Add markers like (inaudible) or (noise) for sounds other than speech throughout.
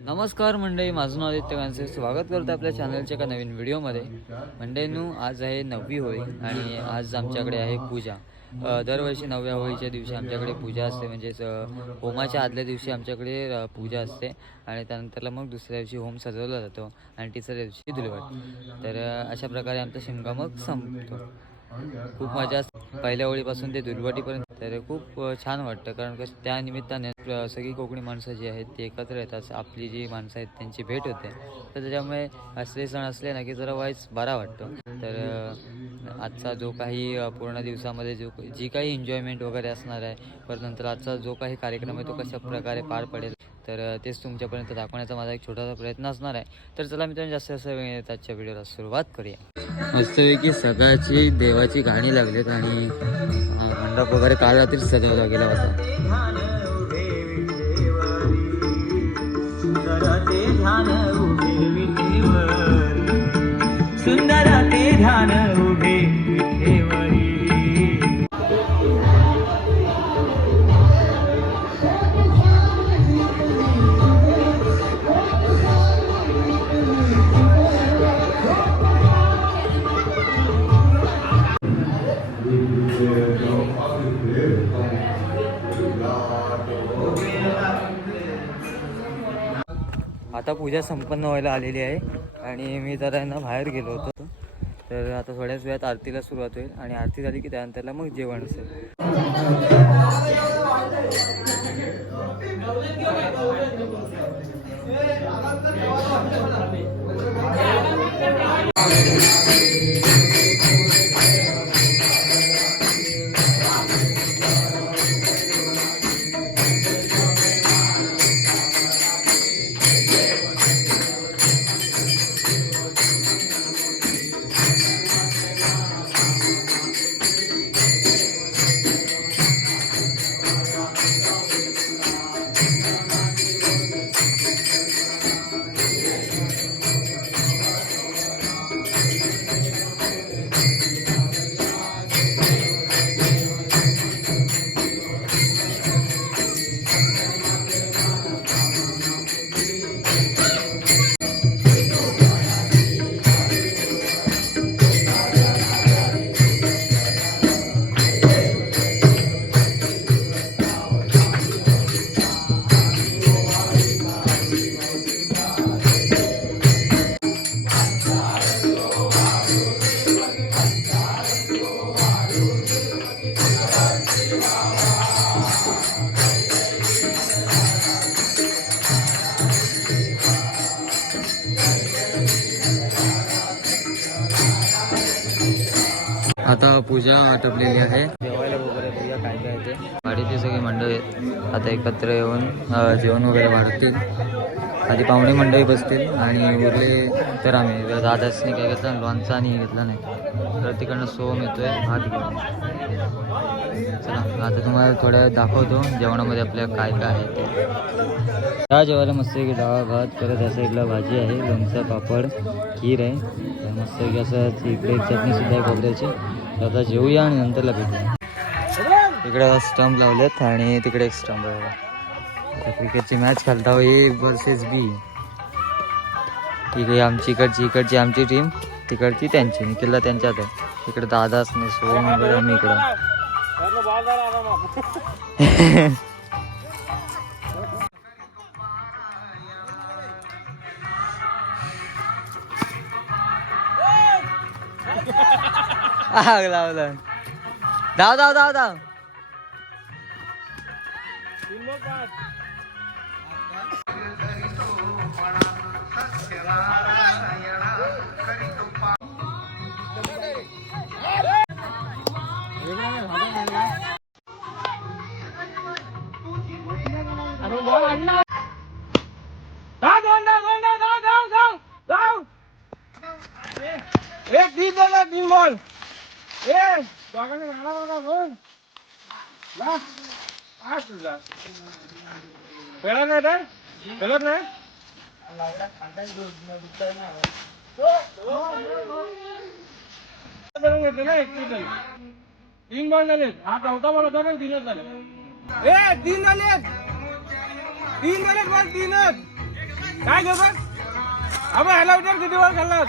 नमस्कार मंडळी माझं नाव आदित्य कांसे स्वागत करतो आपल्या चॅनलच्या एका नवीन व्हिडिओमध्ये मंडळीनू आज आहे नववी होळी आणि आज आमच्याकडे आहे पूजा. दरवर्षी नवव्या होळीच्या दिवशी आमच्याकडे पूजा असते. म्हणजेच होमाच्या आदल्या दिवशी आमच्याकडे पूजा असते. आणि त्यानंतरला मग दुसऱ्या दिवशी होम सजवला जातो. आणि तिसऱ्या दिवशी धुलवट तर अशा प्रकारे आमचा शिमगा मग संपतो. खूप मजा असते. पहिल्या होळीपासून ते दुर्वाटीपर्यंत तर खूप छान वाटतं. कारण कसं त्या निमित्ताने सगळी कोकणी माणसं जी आहेत ती एकत्र येतात. आपली जी माणसं आहेत त्यांची भेट होते. तर त्याच्यामुळे असले सण असले ना की जरा वाईच बरा वाटतो. तर आजचा जो काही पूर्ण दिवसामध्ये जो जी काही एन्जॉयमेंट वगैरे असणार आहे परत नंतर आजचा जो काही कार्यक्रम आहे तो कशा प्रकारे पार पडेल तर तेच तुमच्यापर्यंत दाखवण्याचा माझा एक छोटासा प्रयत्न असणार आहे. तर चला मित्रांनो जास्त जास्त वेळ आजच्या व्हिडिओला सुरुवात करूया. मस्तपैकी सकाळची देवाची गाणी लागलीत आणि मंडप वगैरे काल रात्री सजवला गेला होता. सुंदर ते ध्यान आता पूजा संपन्न व्हायला आलेली आहे आणि मी जरा ना बाहेर गेलो होतो. तर आता थोड्याच वेळात आरतीला सुरुवात होईल आणि आरती झाली की त्यानंतरला मग जेवण असेल. पूजा आटपलेली आहे. जेवायला वगैरे बघूया काय काय ते. गाडीचे सगळे मंडळी आहेत आता एकत्र येऊन जेवण वगैरे वाढतील. आधी पाहुणे मंडळी बसतील आणि उरले तर आम्ही. दादासनी काय घेतलं लोणचा आणि घेतला नाही. तर तिकडनं सोम येतोय भात घेऊन. चला आता तुम्हाला थोड्या वेळात दाखवतो जेवणामध्ये आपल्या काय काय आहे ते. त्या जेवायला मस्त की डाळ भात परत या साईडला भाजी आहे लोणचं पापड खीर आहे. मस्त की असं इकडे एक चटणी सुद्धा आहे खोबऱ्याची आता जेवूया आणि नंतरला भेटूया. इकडे स्टंप लावलेत आणि तिकडे एक स्टंप. आता क्रिकेटची मॅच खेळता ए वर्सेस बी आहे आमची इकडची इकडची आमची टीम तिकडची त्यांची निखिलला त्यांच्यात आहे. इकडे दादा असणं सोम वगैरे मी इकडं (laughs) आग लावलं धाव धाव धाव धाव एक तीन झाला तीन बॉल ए दोघांनी राणा बघा बोल तुझा. पेला नाही तर? पेलत नाही? घेतले ना एक क्विंटल तीन बॉल झाले हा चौथा बॉल होता पण तीनच झाले. ए तीन झाले तीन झाले बॉल तीनच. काय घेऊ का अबे ह्याला विचार किती बॉल खाल्लास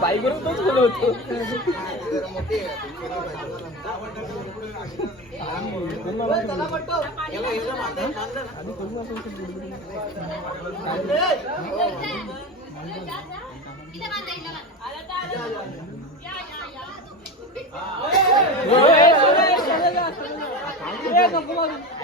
बाईकवरून तोच बोल होतो Yeah,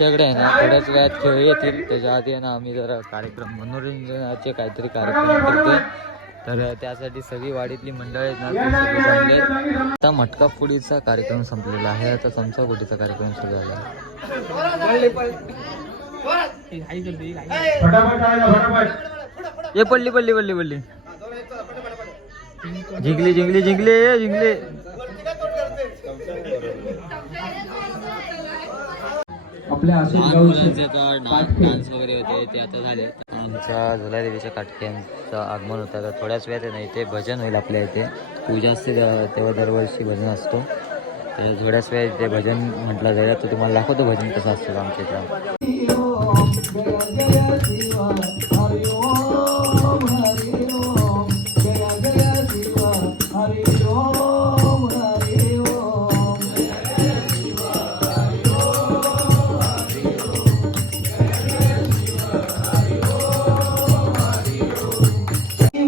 आमच्याकडे आहे ना थोड्याच वेळात खेळ येतील. त्याच्या आधी आहे ना आम्ही जरा कार्यक्रम मनोरंजनाचे काहीतरी कार्यक्रम करतो तर त्यासाठी सगळी वाडीतली मंडळ आहेत ना सगळी आता मटका फुडीचा कार्यक्रम संपलेला आहे. आता चमचा गोटीचा कार्यक्रम सुरू झाला आहे. ये पडली पडली पडली पडली जिंकली जिंकली जिंकली ए, जिंकली. आपल्या गावचे डान्स वगैरे होते ते आता झाले. आमच्या झुलादेवीच्या काटके यांचं आगमन होतं आता थोड्याच वेळात आहे ना इथे भजन होईल आपल्या इथे. पूजा असते तेव्हा दरवर्षी भजन असतो. तर थोड्याच वेळात इथे भजन म्हटलं जाईल. तर तुम्हाला दाखवतो भजन कसं असतं आमच्या इथं.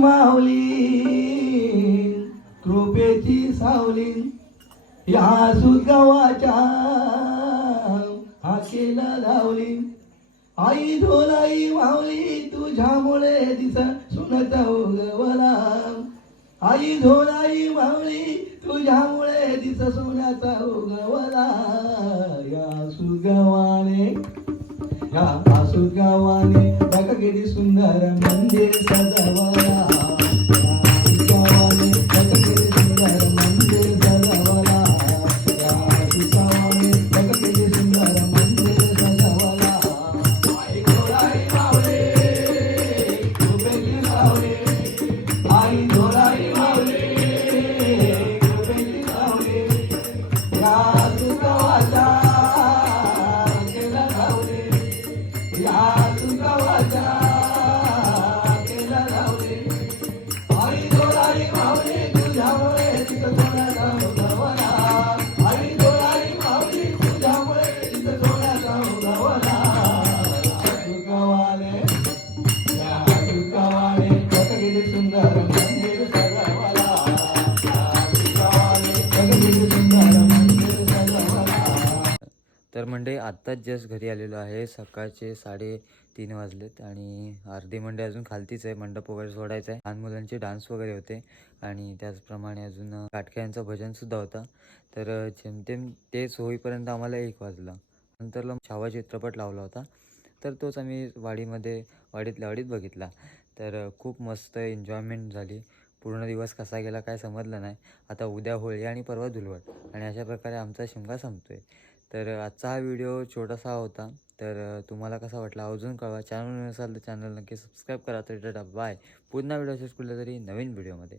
माऊली कृपेची सावली या सुगावाच्या हाकेला धावली आई धोलाई माऊली तुझ्यामुळे दिस सुनत उगवला. आई धोलाई माऊली तुझ्यामुळे दिस सोन्याचा उगवला. या सुगवाने या सुगवाने गावाने सुंदर मंदिर सजवला. मंडळी आत्ताच जस्ट घरी आलेलो आहे. सकाळचे साडेतीन वाजलेत आणि अर्धी मंडई अजून खालतीच आहे. मंडप वगैरे सोडायचा आहे. लहान मुलांचे डान्स वगैरे होते आणि त्याचप्रमाणे अजून काटक्यांचं यांचं भजनसुद्धा होता. तर जेमतेम तेच होईपर्यंत आम्हाला एक वाजला. नंतरला छावा चित्रपट लावला होता. तर तोच आम्ही वाडीमध्ये वाडीतल्या वाडीत बघितला. तर खूप मस्त एन्जॉयमेंट झाली. पूर्ण दिवस कसा गेला काय समजलं नाही. आता उद्या होळी आणि परवा धुलवट आणि अशा प्रकारे आमचा शिमगा संपतो आहे तर आजचा हा व्हिडिओ छोटासा होता. तर तुम्हाला कसा वाटला अजून कळवा. चॅनल नसाल तर चॅनल नक्की सबस्क्राईब करा. तर बाय पुन्हा व्हिडिओ कुठल्या तरी नवीन व्हिडिओमध्ये